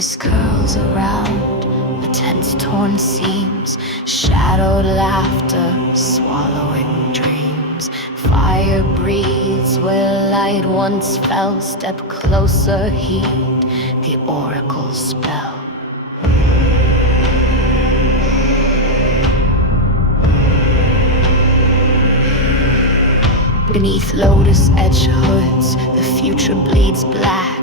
Darkness curls around the tent's torn seams, shadowed laughter swallowing dreams. Fire breathes where light once fell. Step closer, heed the oracle spell. Beneath lotus-edged hoods, the future bleeds black.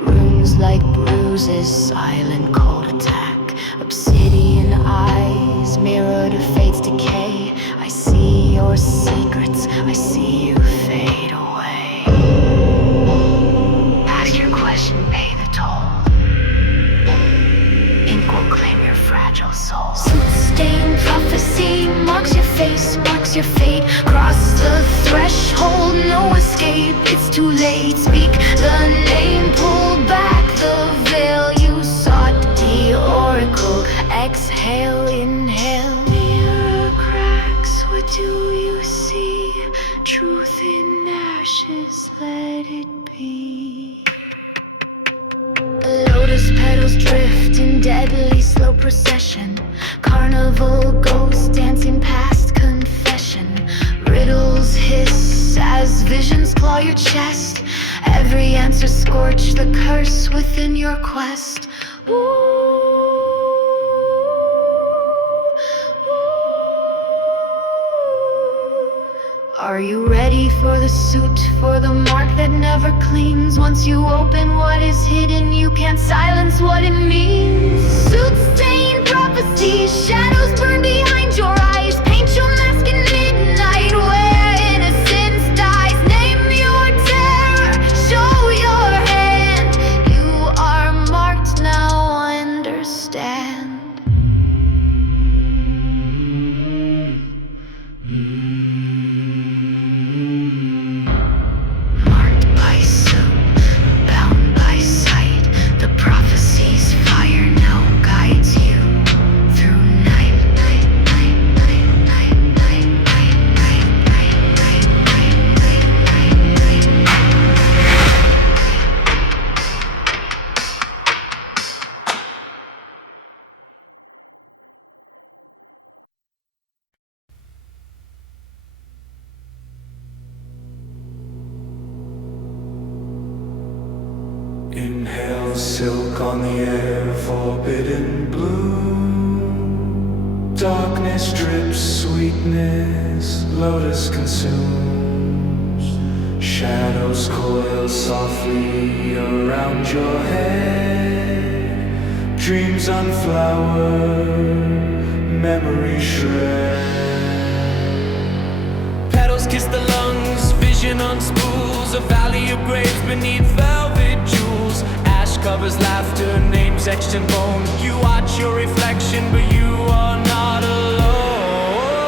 Runes like bruises, silent cold attack. Obsidian eyes, mirror to fate's decay. I see your secrets, I see you fade away. Ask your question, pay the toll. Ink will claim your fragile soul. Soot-Stained prophecy marks your face, marks your fate. Cross the threshold, no escape. It's too late, speak the name, pull back the veil you sought. The oracle, exhale, inhale. Mirror cracks, what do you see? Truth in ashes, let it be. Lotus petals drift in deadly slow procession. Carnival ghosts dancing past confession. Riddles hiss as visions claw your chest. Every answer scorch the curse within your quest. Are you ready for the suit, for the mark that never cleans? Once you open what is hidden, you can't silence what it means. Soot-stained prophecy, shadows burn behind your eyes. Paint your mask in midnight where innocence dies. Name your terror, show your hand. You are marked, now understand. Inhale silk on the air, forbidden bloom. Darkness drips, sweetness, lotus consumes. Shadows coil softly around your head. Dreams unflower, memory shred. Petals kiss the lungs, vision on spools. A valley of graves beneath velvet jewels. Ash covers laughter, names etched in bone. You watch your reflection, but you are not alone.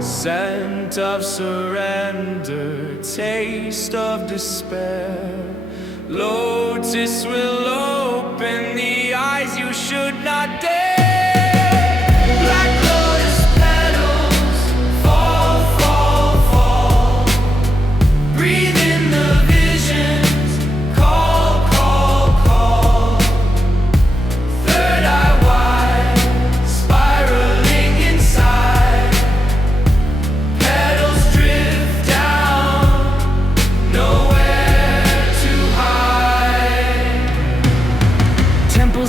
Scent of surrender, taste of despair. Lotus will open the eyes you should not dare.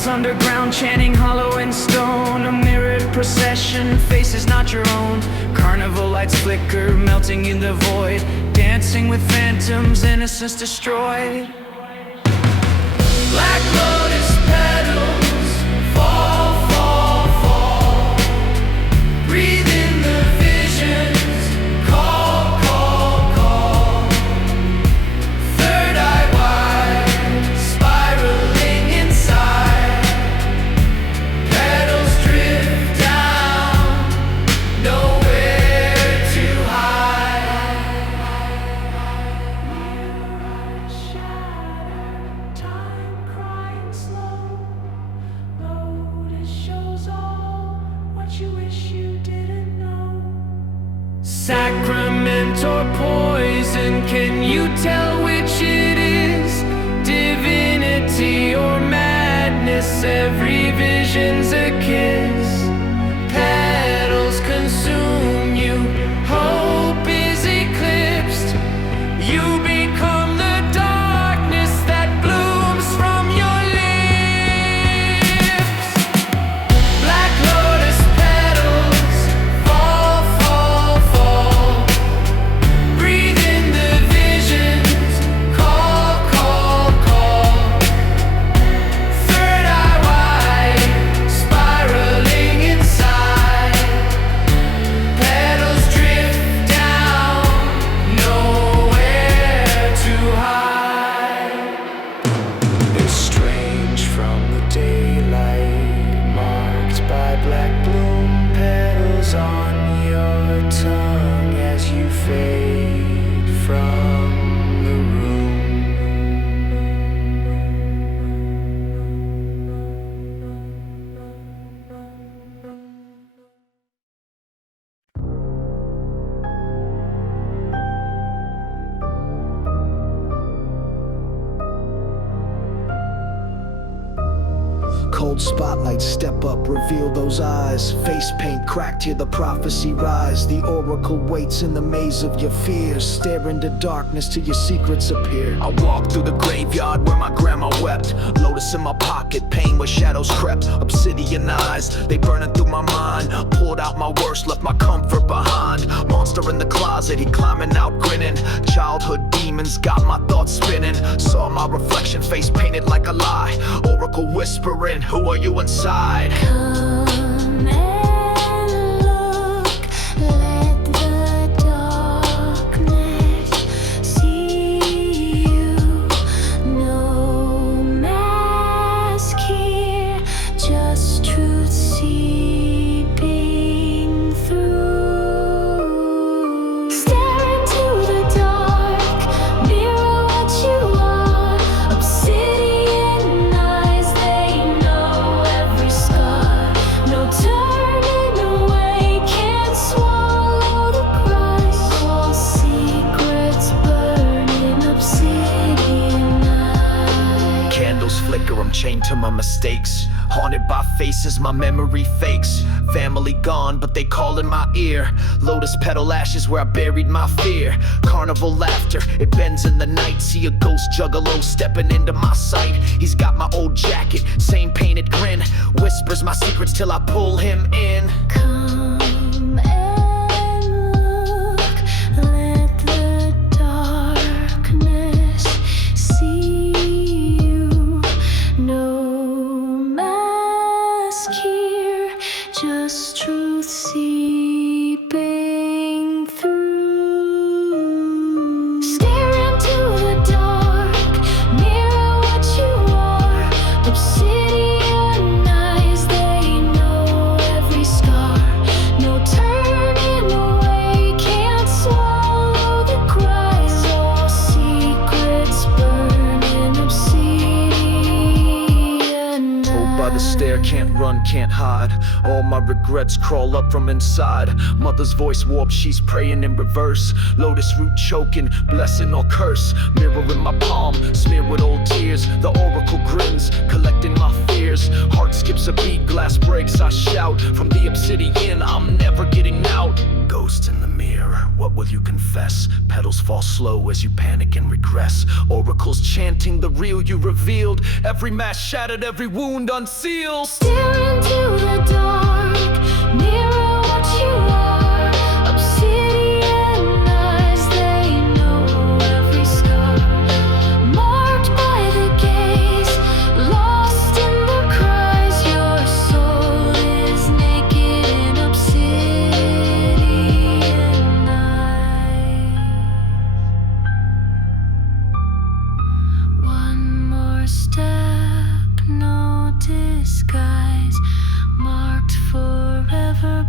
Underground, chanting hollow and stone. A mirrored procession, faces not your own. Carnival lights flicker, melting in the void. Dancing with phantoms, innocence destroyed. Black lotus petals, fall, fall, fall. Breathe in the visions, call, call, call. Third eye wide, spiraling inside. Sacrament or poison, can you tell which it is? Divinity or magic? caress, every vision's a kiss. Petals consume you, hope is eclipsed. You become the darkness that blooms from your lips. Black lotus petals fall, fall, fall. Breathe in the visions, call, call, call. Third eye wide, spiraling inside. Petals drift down, nowhere to hide. Estranged from the daylight, marked by black bloom petals on your tongue as you fade from the room. Cold spotlight, step up, reveal those eyes. Face paint cracked, hear the prophecy rise. The oracle waits in the maze of your fears. Stare into darkness till your secrets appear. I walk through the graveyard where my grandma wept. Lotus in my pocket, pain where shadows crept. Obsidian eyes, they burning through my mind. Poured out my worst, left my comfort behind. Monster in the closet, he climbing out grinning. Childhood demons got my thoughts spinning. Saw my reflection, face painted like a lie. Oracle whispering, who are you inside? Come and look, let the darkness see you. No mask here, just truth seeping through. Stare into the dark, mirror what you are. Obsidian eyes, they know every scar. No turning away, can't swallow the cries. All secrets burning, obsidian eyes. Candles flicker, I'm chained to my mistakes. Haunted by faces, my memory fakes. Family gone, but they call in my ear. Lotus petal ashes where I buried my fear. Carnival laughter, it bends in the night. See a ghost juggalo stepping into my sight. He's got my old jacket, same painted grin. Whispers my secrets till I pull him in. Come and look, let the darkness see you. No mask here, just truth seeping through. Stare into the dark, mirror what you are. Obsidian eyes, they know every scar. No turning away, can't swallow the cries. All secrets burning, obsidian Hold by the stair, can't run, can't hide. All my regrets crawl up from inside. Mother's voice warped, she's praying in reverse. Lotus root choking, blessing or curse. Mirror in my palm, smeared with old tears. The oracle grins, collecting my fears. Heart skips a beat, glass breaks, I shout. From the obsidian, I'm never getting out. Ghost in the mirror, what will you confess? Petals fall slow as you panic and regress. Oracles chanting the real you revealed. Every mask shattered, every wound unsealed. Stare into the dark, mirror what you are. Obsidian eyes, they know every scar. Marked by the gaze, lost in the cries. Your soul is naked in obsidian eyes. One more step, no disguise, marked forever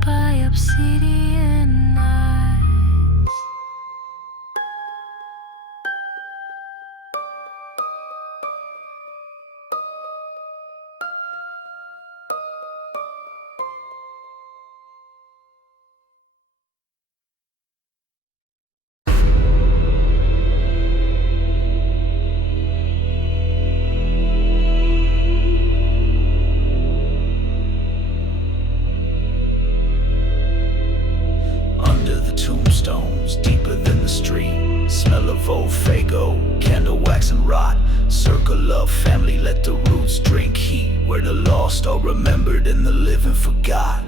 carnival, fago, candle wax and rot. Circle of family, let the roots drink heat, where the lost are remembered and the living forgot.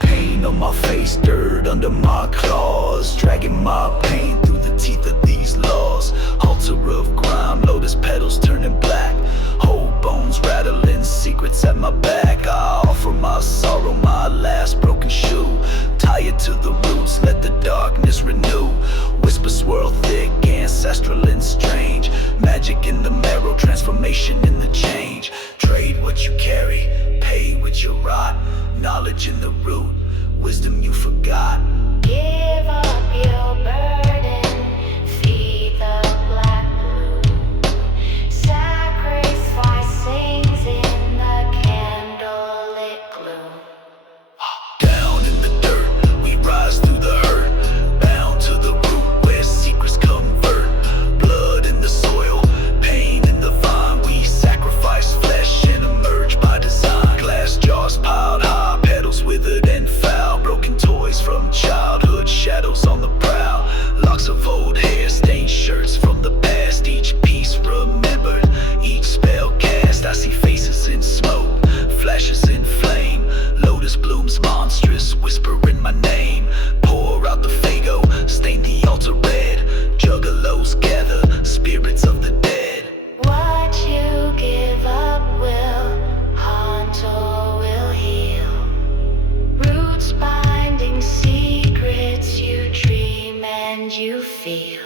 Pain on my face, dirt under my claws, dragging my pain through the teeth of these laws. Altar of grime, lotus petals turning black, whole bones rattling, secrets at my back. I offer my sorrow, my last broken shoe. Tie it to the roots, let the darkness renew. Whisper swirl thick, ancestral and strange. Magic in the marrow, transformation in the change. Trade what you carry, pay with your rot. Knowledge in the root, wisdom you forgot. Give up your burden, feed the black moon. Sacrifice sings in the candlelit gloom. Down in the dirt, we rise through the hurt, bound to the root where secrets convert. Blood in the soil, pain in the vine. We sacrifice flesh and emerge by design. Glass jars piled high, petals withered and foul. Broken toys from childhood, shadows on the prowl. Locks of old hair, stained shirts from the past. Each piece remembered, each spell cast. I see faces in smoke, flashes in flame. Lotus blooms monstrous, whispering my name. Pour out the fago, stain the altar red. Juggalos gather, spirits of the dead. What you give up will haunt or will heal. Roots binding secrets you dream and you feel.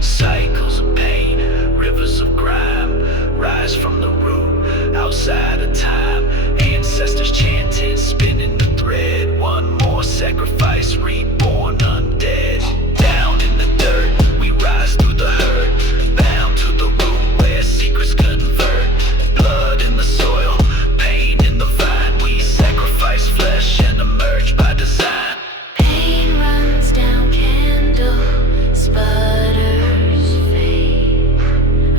Cycles of pain, rivers of grime, rise from the root, outside of time. Ancestors chanting, spinning the thread. One more sacrifice, reborn undead. Down in the dirt, we rise through the hurt, bound to the root where secrets convert. Blood in the soil, pain in the vine. We sacrifice flesh and emerge by design. Pain runs down candle, sputters fade.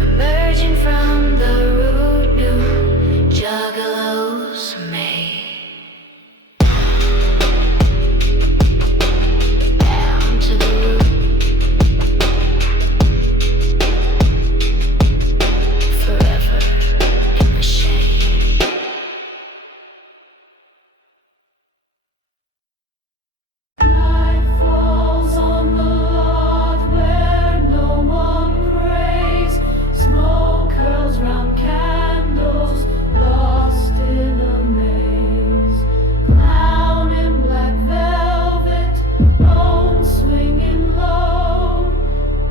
Emerging from the root, new juggalos made. Down to the root, forever in the shade. Night falls on the lot where no one prays. Smoke curls round candles, lost in a maze. Clown in black velvet, bones swinging low.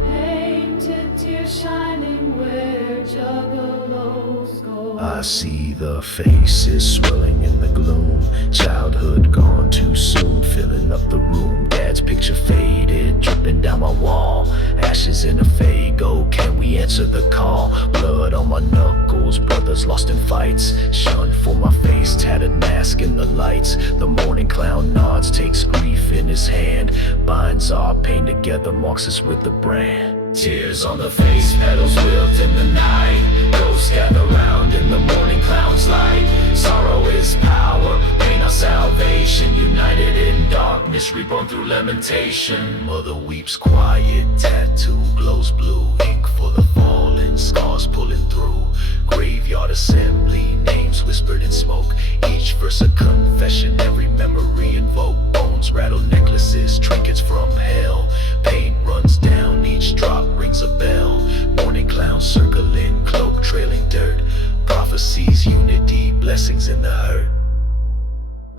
Painted tears shining where juggalos go. I see the faces swirling in the gloom. Childhood gone too soon, filling up the room. Dad's picture faded, dripping down my wall. Ashes in a fago, can we answer the call? Blood on my knuckles, brothers lost in fights. Shunned for my face, tattered mask in the lights. The mourning clown nods, takes grief in his hand. Binds our pain together, marks us with the brand. Tears on the face, petals wilt in the night. Ghosts gather round in the mourning clown's light. Sorrow is power, pain our salvation. United in darkness, reborn through lamentation. Mother weeps quiet, tattoo glows blue. Ink for the fallen, scars pulling through. Graveyard assembly, names whispered in smoke. Each verse a confession, every memory invoked. Bones rattle, necklaces, trinkets from hell. Paint runs down, each drop rings a bell. Mourning clown circling, cloak trailing dirt. Prophecies, unity, blessings in the hurt.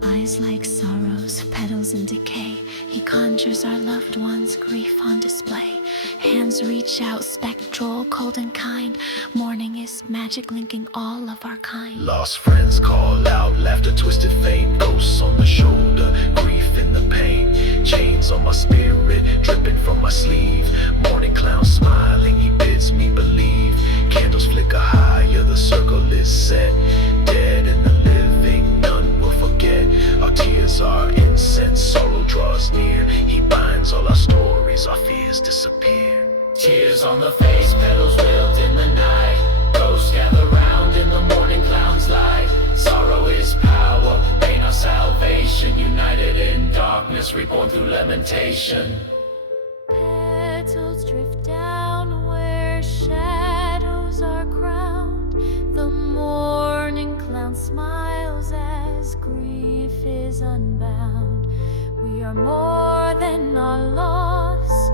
Eyes like sorrows, petals in decay. He conjures our loved ones, grief on display. Hands reach out, spectral, cold and kind. Mourning is magic linking all of our kind. Lost friends call out, laughter twisted fate. Ghosts on the shoulder, grief in the pain. Chains on my spirit, dripping from my sleeve. Mourning clown smiling, he bids me believe. Candles flicker higher, the circle is set. Dead and the living, none will forget. Our tears are incense, sorrow draws near. He binds all our stories, our fears disappear. Tears on the face, petals wilt in the night. Ghosts gather round in the morning, clowns light. Sorrow is power, pain our salvation. United in darkness, reborn through lamentation. Petals drift down where shadows are crowned. The mourning clown smiles as grief is unbound. We are more than our loss,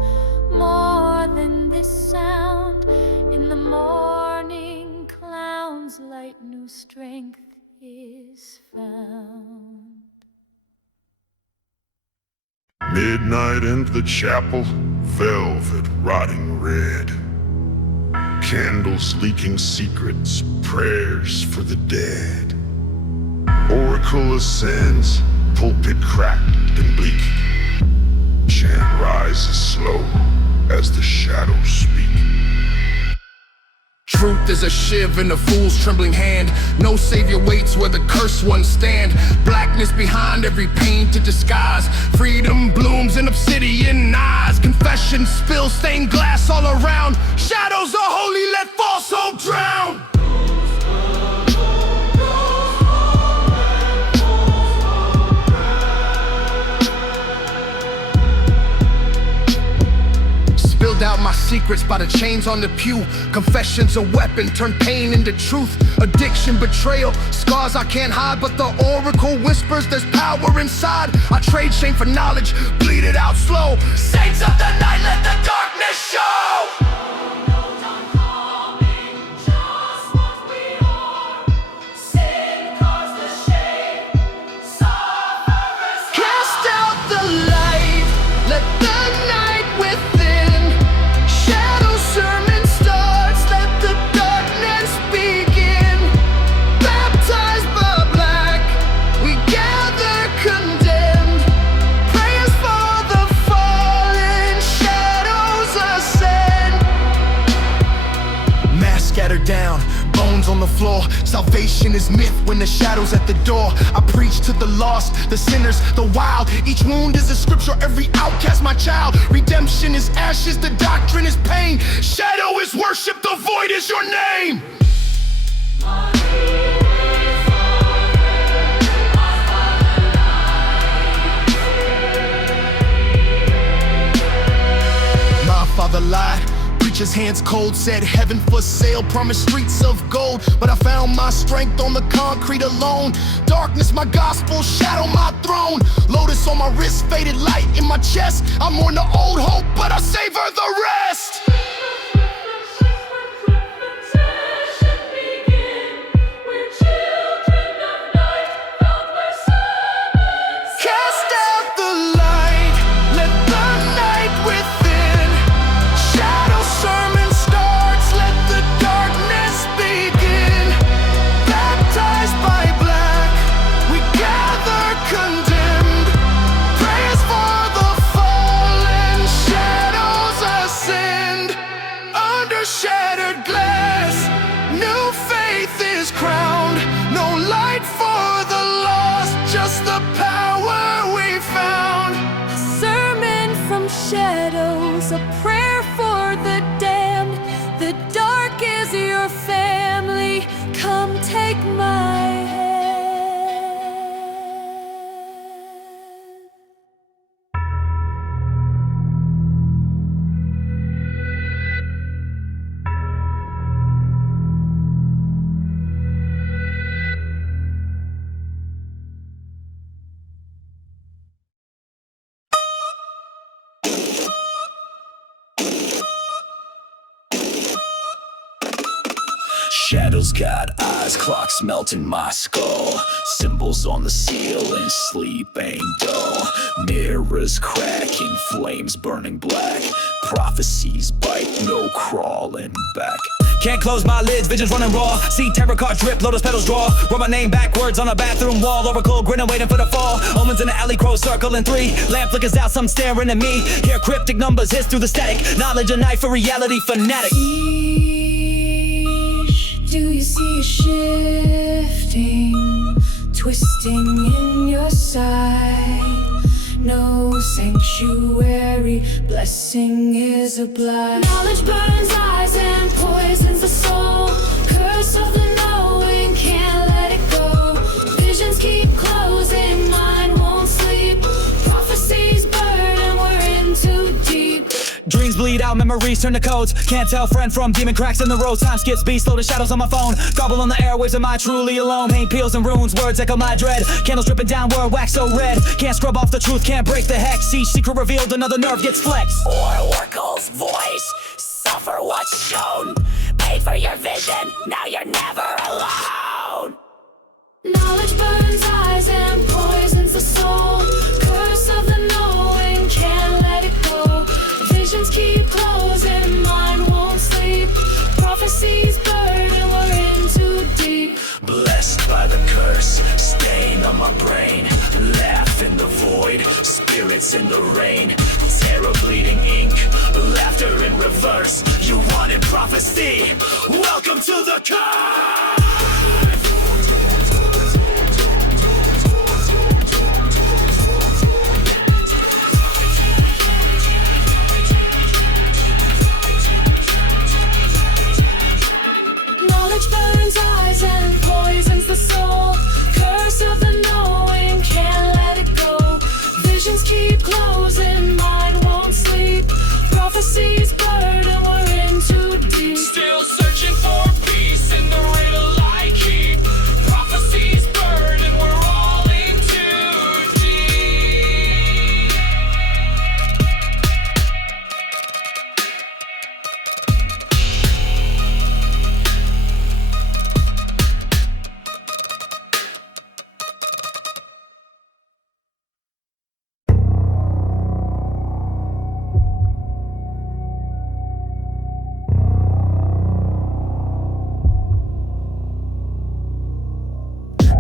more than this sound. In the morning clown's light, new strength is found. Midnight in the chapel, velvet rotting red. Candles leaking secrets, prayers for the dead. Oracle ascends, pulpit cracked and bleak. Chant rises slow as the shadows speak. Truth is a shiv in a fool's trembling hand. No savior waits where the cursed ones stand. Blackness behind every painted disguise. Freedom blooms in obsidian eyes. Confession spills stained glass all around. Shadows are holy, let false hope drown. Spilled out my secrets by the chains on the pew. Confession's a weapon, turn pain into truth. Addiction, betrayal, scars I can't hide. But the oracle whispers there's power inside. I trade shame for knowledge, bleed it out slow. Saints of the night, let the darkness show. Cast out the light, let the night within. Shadow sermon starts, let the darkness begin. Baptized by black, we gather condemned. Prayers for the fallen, shadows ascend. Mass scattered down, bones on the floor. Salvation is myth when the shadow's at the door. I preach to the lost, the sinners, the wild. Each wound is a scripture, every outcast my child. Redemption is ashes, the doctrine is pain. Shadow is worship, the void is your name. My father lied. Preacher's hands cold, said heaven for sale, promised streets of gold. But I found my strength on the concrete alone. Darkness my gospel, shadow my throne. Lotus on my wrist, faded light in my chest. I mourn the old hope, but I savor the rest. Cast out the light, let the night within. Shadow sermon starts, let the darkness begin. Baptized by black, we gather condemned. Prayers for the fallen, shadows ascend. Under shattered glass, new faith is crowned. No light for the lost, just the power we found. A sermon from shadows, a prayer for the damned. The dark is your family, come take my hand. Shadows got eyes, clocks melt in my skull. Symbols on the ceiling, sleep ain't dull. Mirrors cracking, flames burning black. Prophecies bite, no crawling back. Can't close my lids, visions running raw. See tarot card drip, lotus petals draw. Wrote my name backwards on a bathroom wall. Oracle grinning, waiting for the fall. Omens in the alley, crows circling three. Lamp flickers out, some staring at me. Hear cryptic numbers hiss through the static. Knowledge a knife for reality fanatic. Do you see a shifting, twisting in your side? no sanctuary. Blessing is a blight. Knowledge burns eyes and poisons the soul. Curse of the knowing, can't let it go. Visions keep closing, mind won't sleep. Prophecies burn and we're in too deep. Dreams bleed out, memories turn to codes. Can't tell friend from demon, cracks in the road. Time skips beats, slow the shadows on my phone. Gobble on the airwaves, am I truly alone? Paint peels and runes, words echo my dread. Candles dripping downward, wax so red. Can't scrub off the truth, can't break the hex. Each secret revealed, another nerve gets flexed. Oracle's voice, suffer what's shown. Paid for your vision, now you're never alone. Knowledge burns eyes and poisons the soul. Curse of the knowing, can't let it go. Visions keep closing, mind won't sleep. Prophecies burn and we're in too deep. Blessed by the curse, stain on my brain. Laugh in the void, spirits in the rain. Terror bleeding ink, laughter in reverse. You wanted prophecy, welcome to the curse. Knowledge burns eyes and poisons the soul. Curse of the knowing, can't let it go. Visions keep closing, mind won't sleep. Prophecies burn and we're in too deep. Still searching for peace in the riddle I keep. Prophecies burn and we're all in too deep.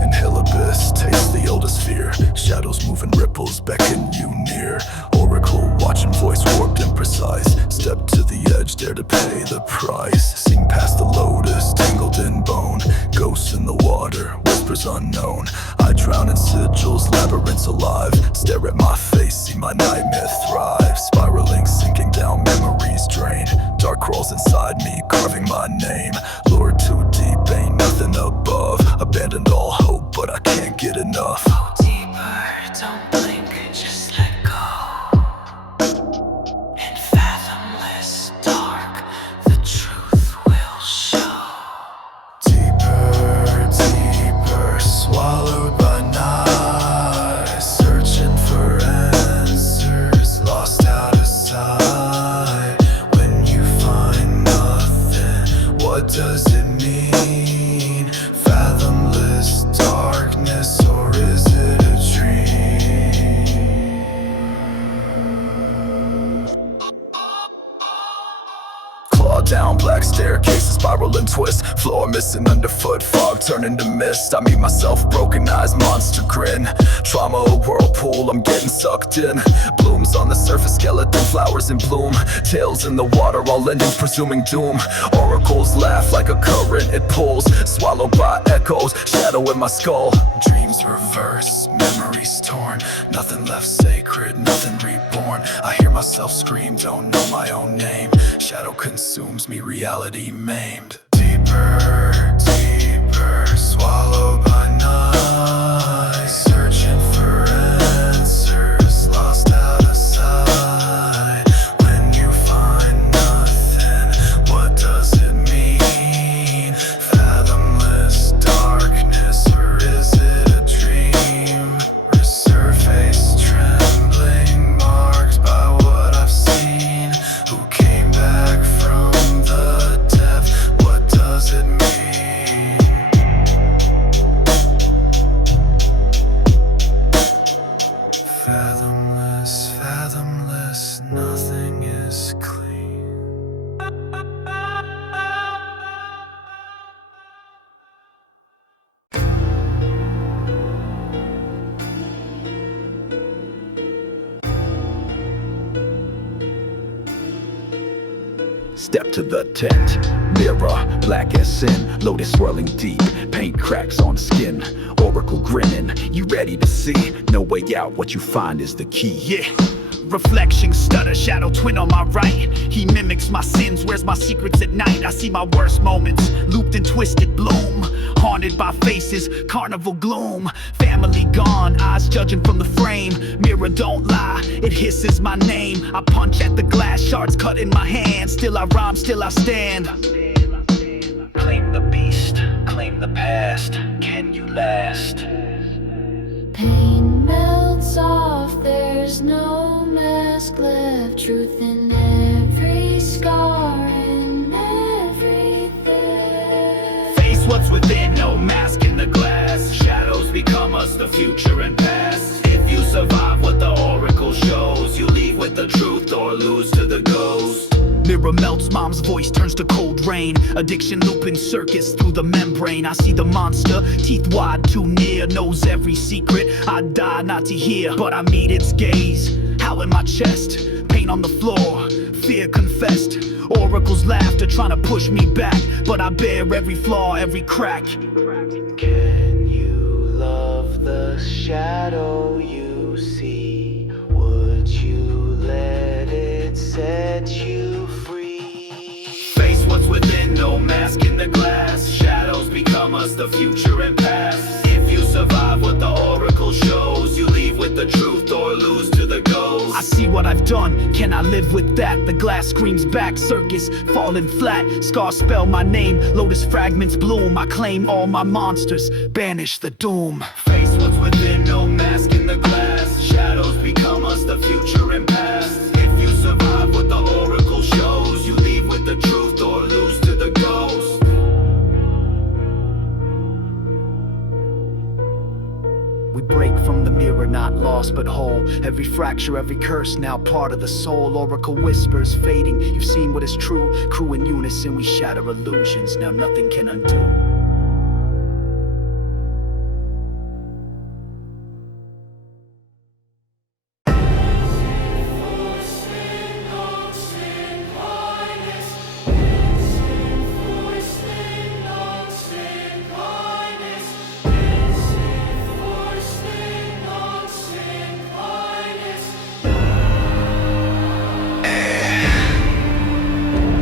Inhale abyss, taste the oldest fear. Shadows moving ripples beckon you near. Oracle watching, voice warped and precise. Step to the edge, dare to pay the price. Sing past the lotus, tangled in bone. Ghosts in the water, whispers unknown. I drown in sigils, labyrinths alive. Stare at my face, see my nightmare thrive. Spiraling, sinking down, memories drain. Dark crawls inside me, carving my name. Lured too deep, ain't nothing above. Abandoned all hope, but I can't get enough. Go deeper, don't blink, just let go. In fathomless dark, the truth will show. Deeper, deeper, swallowed by night. Searching for answers, lost out of sight. When you find nothing, what does it mean? Fathomless darkness, or is it a dream? Claw down, black staircases, spiral and twist. Floor missing underfoot, fog turning to mist. I meet myself, broken eyes, monster grin. Trauma, a whirlpool, I'm getting sucked in. Blooms on the surface, skeleton flowers in bloom. Tails in the water, all endings presuming doom. Oracles laugh like a current, it pulls. Swallowed by echoes, shadow in my skull. Dreams reverse, memories torn. Nothing left sacred, nothing reborn. I hear myself scream, don't know my own name. Shadow consumes me, reality maimed. Deeper, deeper, swallowed by night. Searching for answers, lost out of sight. When you find nothing, what does it mean? Fathomless darkness, or is it a dream? Resurface trembling, marked by what I've seen. Who came back from the depth? What does it mean? Step to the tent, mirror, black as sin, Lotus swirling deep, paint cracks on skin, Oracle grinning, you ready to see? No way out, what you find is the key. Yeah. Reflection, stutter, shadow twin on my right. He mimics my sins, wears my secrets at night. I see my worst moments, looped and twisted bloom. Haunted by faces, carnival gloom. Family gone, eyes judging from the frame. Mirror don't lie, it hisses my name. I punch at the glass, shards cut in my hand. Still I rhyme, still I stand. Claim the beast, claim the past, can you last? Pain melts off, there's no mask left. Truth in every scar, in everything. Face what's within, no mask in the glass. Shadows become us, the future and past. If you survive what the oracle shows, you leave with the truth or lose to the ghost. Mirror melts, mom's voice turns to cold rain. Addiction looping circuits through the membrane. I see the monster, teeth wide too near, knows every secret I die not to hear, but I meet its gaze. Howl in my chest, pain on the floor, fear confessed. Oracle's laughter trying to push me back, but I bear every flaw, every crack. Can you love the shadow you see? Would you let it set you free? Face what's within, no mask in the glass. Shadows become us, the future and past. If you survive what the oracle shows, you leave with the truth or lose to the ghost. I see what I've done, can I live with that? The glass screams back, circus falling flat. Scars spell my name, lotus fragments bloom. I claim all my monsters, banish the doom. Face what's within, no mask in the glass. Shadows become us, the future and past. If you survive what the oracle shows, you leave with the truth or lose to the ghost. We break from the mirror, not lost but whole. Every fracture, every curse, now part of the soul. Oracle whispers fading, you've seen what is true. Crew in unison, we shatter illusions, now nothing can undo.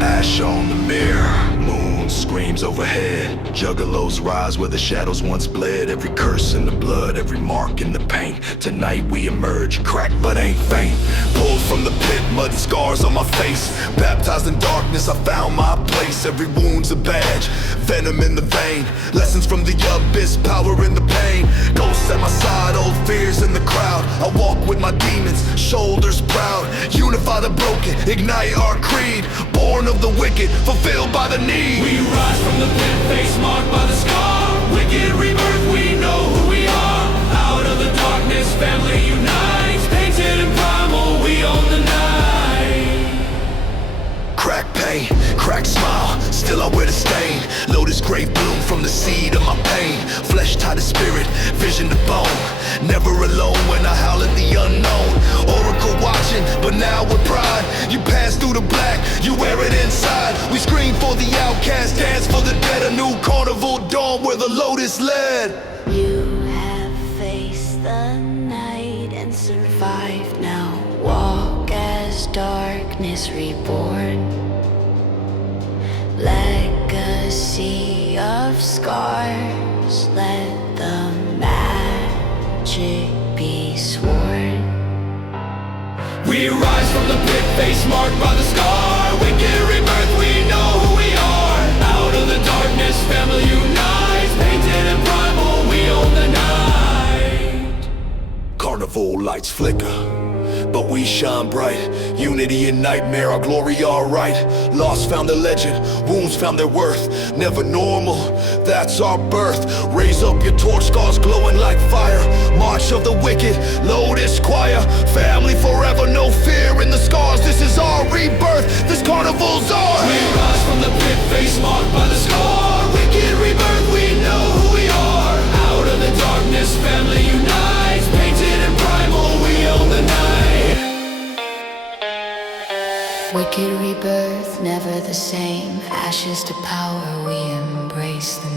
Ash on the mirror, moon screams overhead. Juggalos rise where the shadows once bled. Every curse in the blood, every mark in the paint. Tonight we emerge, cracked but ain't faint. Pulled from the pit, mud scars on my face. Baptized in darkness, I found my place. Every wound's a badge, venom in the vein. Lessons from the abyss, power in the pain. Ghosts at my side, old fears in the crowd. I walk with my demons, shoulders proud. Unify the broken, ignite our creed. Born of the wicked, fulfilled by the need. We rise from the pit, face marked by the scar. Wicked rebirth, we know who we are. Out of the darkness, family unites. Painted in primal, we own the night. Crack pain, crack smile, still I wear the stain. Lotus grave bloom from the seed of my pain. Flesh tied to spirit, vision to bone. Never alone when I howl at the unknown. Oracle watching, but now with pride. You pass through the black, you wear it inside. We scream for the outcast, dance for the dead. A new carnival dawn where the Lotus led. You have faced the night and survived. Now walk as darkness reborn. Legacy of scars, let the magic be sworn. We rise from the pit, face marked by the scar. Wicked rebirth, we know who we are. Out of the darkness, family unites. Painted in primal, we own the night. Carnival lights flicker, but we shine bright. Unity and nightmare, our glory alright. Lost found their legend, wounds found their worth. Never normal, that's our birth. Raise up your torch, scars glowing like fire. March of the wicked, Lotus choir. Family forever, no fear in the scars. This is our rebirth, this carnival's ours. We rise from the pit, face marked by the scar. Wicked rebirth, we know who we are. Out of the darkness, family unites. Painted in primal, we own the night. Wicked Wicked rebirth, never the same. Ashes to power, we embrace the